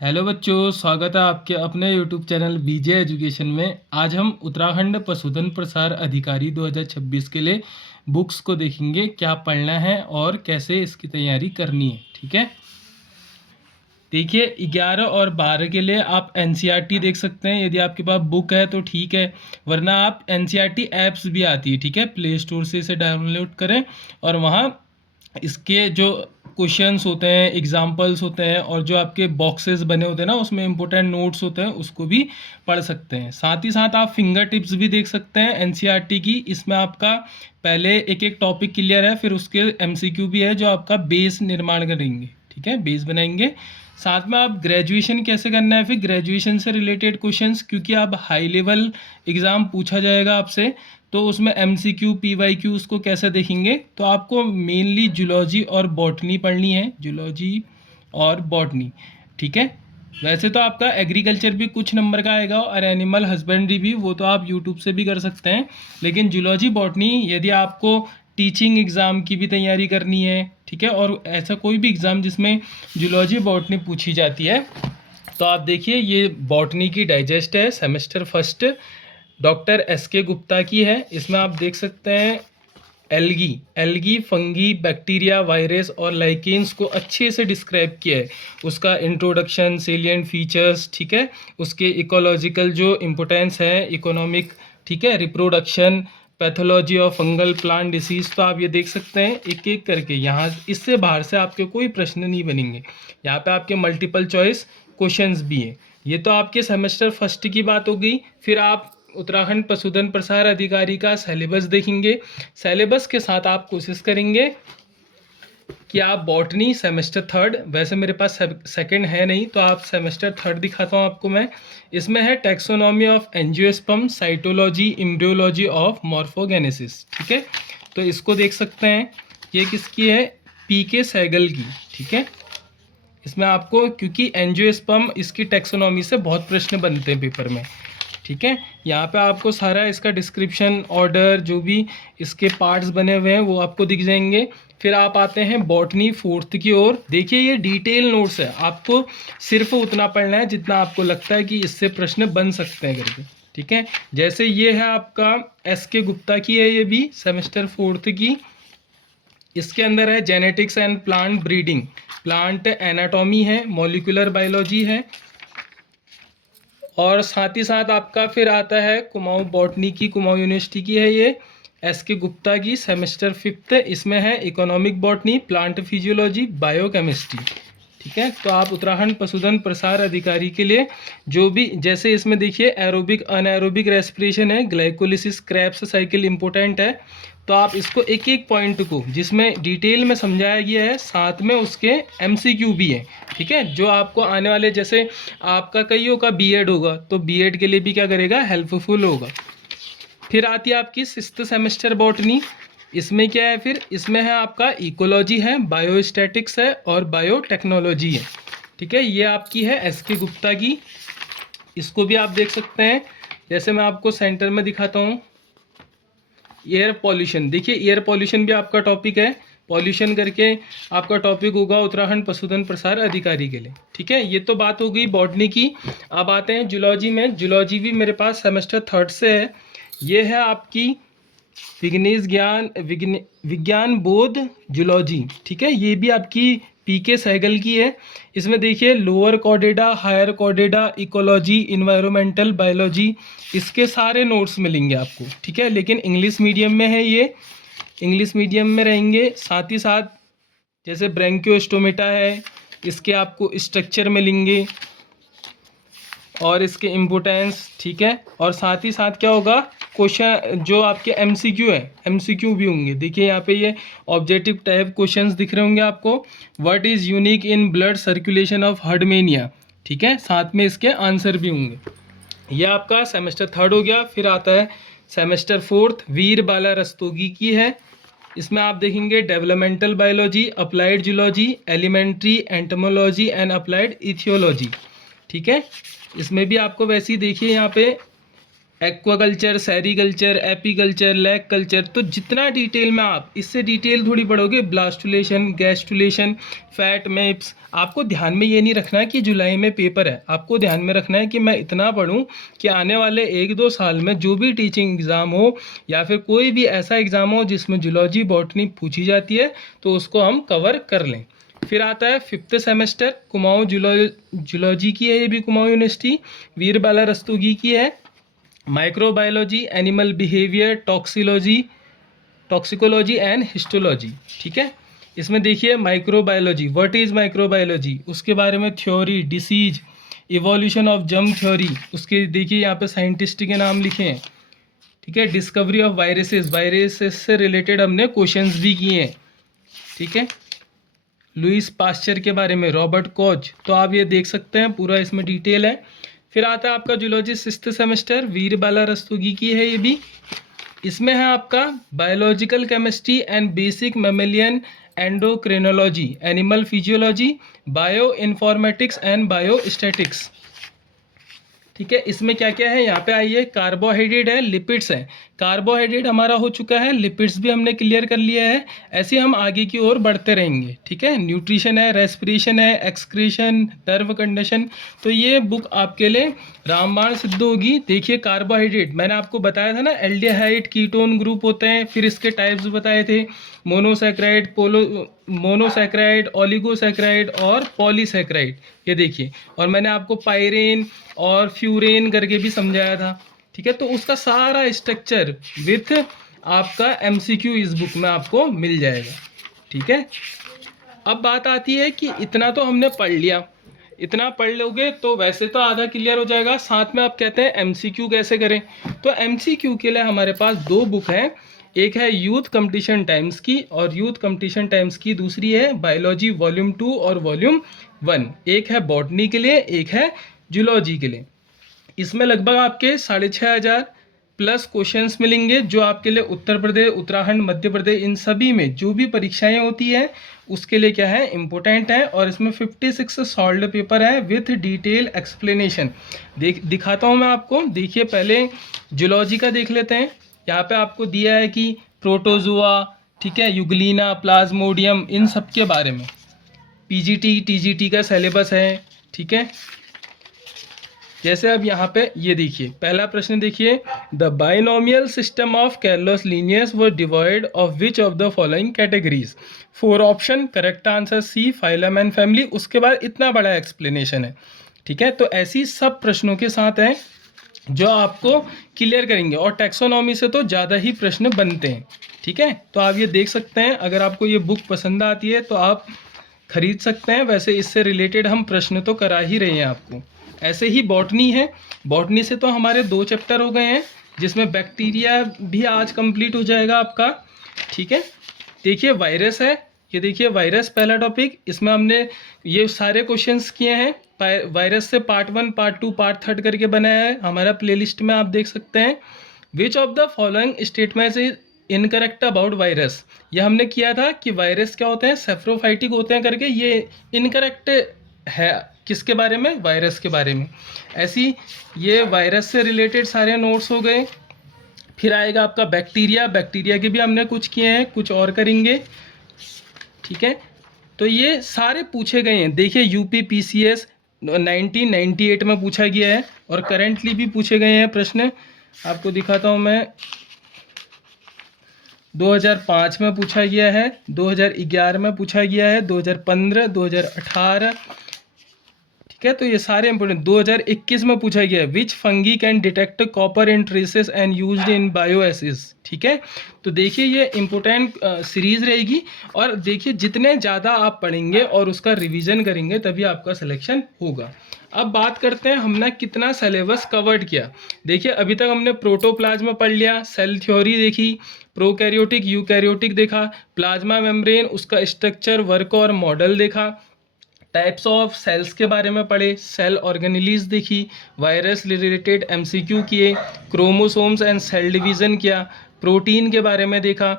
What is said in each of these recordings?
Hello बच्चों, स्वागत है आपके अपने यूट्यूब चैनल बीजे एजुकेशन में। आज हम उत्तराखंड पशुधन प्रसार अधिकारी 2026 के लिए बुक्स को देखेंगे, क्या पढ़ना है और कैसे इसकी तैयारी करनी है। ठीक है, देखिए 11 और 12 के लिए आप एनसीईआरटी देख सकते हैं। यदि आपके पास बुक है तो ठीक है, वरना आप एनसीईआरटी ऐप्स भी आती है, ठीक है, प्ले स्टोर से इसे डाउनलोड करें और वहाँ इसके जो क्वेश्चंस होते हैं, एग्जाम्पल्स होते हैं और जो आपके बॉक्सेस बने होते हैं ना, उसमें इंपॉर्टेंट नोट्स होते हैं, उसको भी पढ़ सकते हैं। साथ ही साथ आप फिंगर टिप्स भी देख सकते हैं एनसीईआरटी की। इसमें आपका पहले एक एक टॉपिक क्लियर है, फिर उसके एमसीक्यू भी है जो आपका बेस निर्माण करेंगे, ठीक है, बेस बनाएंगे। साथ में आप ग्रेजुएशन कैसे करना है, फिर ग्रेजुएशन से रिलेटेड क्वेश्चंस, क्योंकि आप हाई लेवल एग्ज़ाम पूछा जाएगा आपसे, तो उसमें एमसीक्यू पीवाईक्यू उसको कैसे देखेंगे। तो आपको मेनली जूलॉजी और बॉटनी पढ़नी है, जूलॉजी और बॉटनी, ठीक है। वैसे तो आपका एग्रीकल्चर भी कुछ नंबर का आएगा और एनिमल हस्बेंड्री भी, वो तो आप यूट्यूब से भी कर सकते हैं। लेकिन जूलॉजी बॉटनी यदि आपको टीचिंग एग्ज़ाम की भी तैयारी करनी है, ठीक है, और ऐसा कोई भी एग्ज़ाम जिसमें जूलॉजी बॉटनी पूछी जाती है, तो आप देखिए ये बॉटनी की डाइजेस्ट है, सेमेस्टर फर्स्ट, डॉक्टर एस के गुप्ता की है। इसमें आप देख सकते हैं एल्गी फंगी बैक्टीरिया वायरस और लाइकेन्स को अच्छे से डिस्क्राइब किया है, उसका इंट्रोडक्शन, सेलिएंट फीचर्स, ठीक है, उसके इकोलॉजिकल जो इम्पोर्टेंस है, इकोनॉमिक, ठीक है, reproduction, pathology of fungal plant disease. तो आप ये देख सकते हैं एक एक करके, यहाँ इससे बाहर से आपके कोई प्रश्न नहीं बनेंगे। यहाँ पे आपके मल्टीपल चॉइस क्वेश्चंस भी हैं। ये तो आपके सेमेस्टर फर्स्ट की बात हो गई। फिर आप उत्तराखंड पशुधन प्रसार अधिकारी का सिलेबस देखेंगे। सिलेबस के साथ आप कोशिश करेंगे कि आप बॉटनी सेमेस्टर थर्ड, वैसे मेरे पास सेकंड है नहीं, तो आप सेमेस्टर थर्ड दिखाता हूँ आपको मैं। इसमें है taxonomy of angiosperm, cytology, embryology of morphogenesis, ठीक है। तो इसको देख सकते हैं, ये किसकी है, पीके सहगल की, ठीक है। इसमें आपको, क्योंकि एंजियोस्पर्म इसकी टैक्सोनॉमी से बहुत प्रश्न बनते हैं पेपर में, ठीक है। यहाँ पे आपको सारा इसका डिस्क्रिप्शन, ऑर्डर, जो भी इसके पार्ट्स बने हुए हैं वो आपको दिख जाएंगे। फिर आप आते हैं बॉटनी फोर्थ की ओर। देखिए ये डिटेल नोट्स है, आपको सिर्फ उतना पढ़ना है जितना आपको लगता है कि इससे प्रश्न बन सकते हैं करके, ठीक है। जैसे ये है आपका एस के गुप्ता की है, ये भी सेमेस्टर फोर्थ की। इसके अंदर है genetics and plant breeding, plant anatomy है, मॉलिक्यूलर बायोलॉजी है, और साथ ही साथ आपका फिर आता है कुमाऊं बॉटनी की, कुमाऊं यूनिवर्सिटी की है ये, एस के गुप्ता की, सेमेस्टर फिफ्थ। इसमें है economic botany, plant physiology, biochemistry, ठीक है। तो आप उत्तराखंड पशुधन प्रसार अधिकारी के लिए जो भी, जैसे इसमें देखिए एरोबिक अनएरोबिक रेस्पिरेशन है, ग्लाइकोलिसिस, क्रेब्स साइकिल इंपॉर्टेंट है। तो आप इसको एक एक पॉइंट को जिसमें डिटेल में समझाया गया है, साथ में उसके एमसीक्यू भी है, ठीक है, जो आपको आने वाले, जैसे आपका कईयों का बीएड होगा तो बीएड के लिए भी क्या करेगा, हेल्पफुल होगा। फिर आती है आपकी सिक्स्थ सेमेस्टर बॉटनी। इसमें क्या है, फिर इसमें है आपका इकोलॉजी है, बायोस्टैटिक्स है और बायोटेक्नोलॉजी है, ठीक है। ये आपकी है एस के गुप्ता की, इसको भी आप देख सकते हैं। जैसे मैं आपको सेंटर में दिखाता हूँ, एयर पॉल्यूशन, देखिए एयर पॉल्यूशन भी आपका टॉपिक है, पॉल्यूशन करके आपका टॉपिक होगा उत्तराखंड पशुधन प्रसार अधिकारी के लिए, ठीक है। ये तो बात हो गई बॉटनी की। अब आते हैं जूलॉजी में। जूलॉजी भी मेरे पास सेमेस्टर थर्ड से है। ये है आपकी विज्ञान बोध जूलॉजी, ठीक है। ये भी आपकी पीके सहगल की है। इसमें देखिए lower chordata, higher chordata, ecology, environmental biology, इसके सारे नोट्स मिलेंगे आपको, ठीक है। लेकिन इंग्लिश मीडियम में है, ये इंग्लिश मीडियम में रहेंगे। साथ ही साथ जैसे ब्रैंकियोस्टोमेटा है, इसके आपको स्ट्रक्चर मिलेंगे और इसके इम्पोर्टेंस, ठीक है। और साथ ही साथ क्या होगा, क्वेश्चन जो आपके एमसीक्यू है, एमसीक्यू भी होंगे। देखिए यहाँ पे ये ऑब्जेक्टिव टाइप क्वेश्चंस दिख रहे होंगे आपको। What is unique in blood circulation of Herdmania, ठीक है, साथ में इसके आंसर भी होंगे। यह आपका सेमेस्टर थर्ड हो गया। फिर आता है सेमेस्टर फोर्थ, वीर बाला रस्तोगी की है। इसमें आप देखेंगे developmental biology, applied zoology, elementary entomology and applied ethology, ठीक है। इसमें भी आपको वैसे ही देखिए यहाँ पे aquaculture, sericulture, apiculture, lac culture. तो जितना डिटेल में आप इससे डिटेल थोड़ी पढ़ोगे, ब्लास्टुलेशन, गैस्टुलेशन, फैट मैप्स, आपको ध्यान में ये नहीं रखना है कि जुलाई में पेपर है, आपको ध्यान में रखना है कि मैं इतना पढूं कि आने वाले 1-2 साल में जो भी टीचिंग एग्ज़ाम हो या फिर कोई भी ऐसा एग्ज़ाम हो जिसमें जूलॉजी बॉटनी पूछी जाती है तो उसको हम कवर कर लें। फिर आता है 5th सेमेस्टर, कुमाऊं जूलॉजी की है, ये भी कुमाऊं यूनिवर्सिटी, वीर बाला रस्तोगी की है। Microbiology, animal behaviour, toxicology and histology. ठीक है, इसमें देखिए माइक्रोबायोलॉजी, व्हाट इज़ माइक्रोबायोलॉजी, उसके बारे में theory, disease, evolution of germ theory, उसके देखिए यहाँ पे साइंटिस्ट के नाम लिखे हैं। ठीक है, डिस्कवरी ऑफ वायरसेस से रिलेटेड हमने क्वेश्चंस भी किए हैं। ठीक है, लुइस पास्चर के बारे में, रॉबर्ट कॉच, तो आप ये देख सकते हैं, पूरा इसमें डिटेल है। फिर आता है आपका जूलॉजी 6th सेमेस्टर, वीर बाला रस्तोगी की है ये भी। इसमें है आपका biological chemistry and basic mammalian endocrinology, animal physiology, bio informatics and biostatics. ठीक है, इसमें क्या क्या है, यहाँ पे आइए, कार्बोहाइड्रेट है, लिपिड्स है। कार्बोहाइड्रेट हमारा हो चुका है, लिपिड्स भी हमने क्लियर कर लिया है। ऐसे हम आगे की ओर बढ़ते रहेंगे। ठीक है, न्यूट्रिशन है, रेस्पिरेशन है, एक्सक्रीशन, नर्व कंडीशन। तो ये बुक आपके लिए रामबाण सिद्ध होगी। देखिए कार्बोहाइड्रेट मैंने आपको बताया था ना, एल्डिहाइड कीटोन ग्रुप होते हैं, फिर इसके टाइप्स बताए थे, मोनोसैक्राइड, ओलिगोसैक्राइड और पॉलीसैक्राइड। ये देखिए, और मैंने आपको पायरेन और फ्यूरेन करके भी समझाया था। ठीक है, तो उसका सारा स्ट्रक्चर विथ आपका एमसीक्यू इस बुक में आपको मिल जाएगा। ठीक है, अब बात आती है कि इतना तो हमने पढ़ लिया, इतना पढ़ लोगे तो वैसे तो आधा क्लियर हो जाएगा, साथ में आप कहते हैं एमसीक्यू कैसे करें। तो एमसीक्यू के लिए हमारे पास 2 बुक हैं, एक है यूथ कंपटीशन टाइम्स की, और यूथ कंपटीशन टाइम्स की दूसरी है बायोलॉजी वॉल्यूम 2 और वॉल्यूम 1। एक है बॉटनी के लिए, एक है जूलॉजी के लिए। इसमें लगभग आपके 6500 प्लस क्वेश्चंस मिलेंगे, जो आपके लिए उत्तर प्रदेश, उत्तराखंड, मध्य प्रदेश, इन सभी में जो भी परीक्षाएं होती है उसके लिए क्या है, इम्पोर्टेंट है। और इसमें 56 सॉल्व्ड पेपर है विथ डिटेल एक्सप्लेनेशन। दिखाता हूँ मैं आपको। देखिए, पहले जूलॉजी का देख लेते हैं। यहाँ पे आपको दिया है कि प्रोटोजुआ, ठीक है, युगलीना, प्लाज्मोडियम, इन सब के बारे में पीजीटी टीजीटी का सिलेबस है। ठीक है, जैसे अब यहाँ पे ये देखिए, पहला प्रश्न देखिए, the binomial system of Carolus Linnaeus was divide of which of the following categories. 4 option, correct answer C, phylum and family. उसके बाद इतना बड़ा एक्सप्लेनेशन है। ठीक है, तो ऐसी सब प्रश्नों के साथ है जो आपको क्लियर करेंगे, और टैक्सोनॉमी से तो ज़्यादा ही प्रश्न बनते हैं। ठीक है, तो आप ये देख सकते हैं, अगर आपको ये बुक पसंद आती है तो आप खरीद सकते हैं। वैसे इससे रिलेटेड हम प्रश्न तो करा ही रहे हैं आपको। ऐसे ही बॉटनी है, बॉटनी से तो हमारे 2 चैप्टर हो गए हैं, जिसमें बैक्टीरिया भी आज कंप्लीट हो जाएगा आपका। ठीक है, देखिए वायरस है, ये देखिए वायरस पहला टॉपिक, इसमें हमने ये सारे क्वेश्चंस किए हैं। वायरस से पार्ट 1, पार्ट 2, पार्ट 3 करके बनाया है, हमारा प्लेलिस्ट में आप देख सकते हैं। विच of the following statements is incorrect about virus, ये हमने किया था कि वायरस क्या होते हैं, सेफ्रोफाइटिक होते हैं करके, ये इनकरेक्ट है किसके बारे में, वायरस के बारे में। ऐसी ये वायरस से रिलेटेड सारे नोट्स हो गए। फिर आएगा आपका बैक्टीरिया, बैक्टीरिया के भी हमने कुछ किए हैं, कुछ और करेंगे। ठीक है, तो ये सारे पूछे गए हैं। देखिए यूपी पीसीएस 1998 में पूछा गया है, और करेंटली भी पूछे गए हैं प्रश्न। आपको दिखाता हूँ मैं, 2005 में पूछा गया है, 2011 में पूछा गया है, 2015, 2018। ठीक है, तो ये सारे इंपोर्टेंट। 2021 में पूछा गया है, which fungi can detect copper in traces and used in bioassays. ठीक है, तो देखिए ये इंपॉर्टेंट सीरीज रहेगी, और देखिए जितने ज़्यादा आप पढ़ेंगे और उसका रिवीजन करेंगे तभी आपका सिलेक्शन होगा। अब बात करते हैं हमने कितना सिलेबस कवर्ड किया। देखिए अभी तक हमने प्रोटोप्लाज्मा पढ़ लिया, सेल थ्योरी देखी, प्रोकैरियोटिक यूकैरियोटिक देखा, प्लाज्मा मेम्ब्रेन, उसका स्ट्रक्चर, वर्क और मॉडल देखा, टाइप्स ऑफ सेल्स के बारे में पढ़े, सेल ऑर्गेनेलीज देखी, वायरस रिलेटेड एमसीक्यू किए, क्रोमोसोम्स एंड सेल डिवीज़न किया, प्रोटीन के बारे में देखा,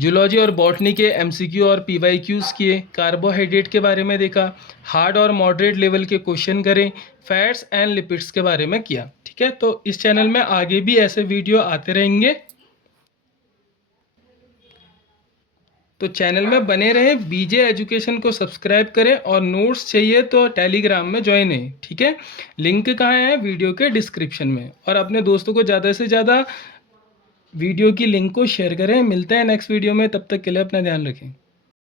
जूलॉजी और बॉटनी के एमसीक्यू और पीवाईक्यूज किए, कार्बोहाइड्रेट के बारे में देखा, हार्ड और मॉडरेट लेवल के क्वेश्चन करें, फैट्स एंड लिपिड्स के बारे में किया। ठीक है, तो इस चैनल में आगे भी ऐसे वीडियो आते रहेंगे, तो चैनल में बने रहें। बीजे एजुकेशन को सब्सक्राइब करें और नोट्स चाहिए तो टेलीग्राम में ज्वाइन है। ठीक है, लिंक कहाँ है? वीडियो के डिस्क्रिप्शन में। और अपने दोस्तों को ज़्यादा से ज़्यादा वीडियो की लिंक को शेयर करें। मिलते हैं नेक्स्ट वीडियो में, तब तक के लिए अपना ध्यान रखें।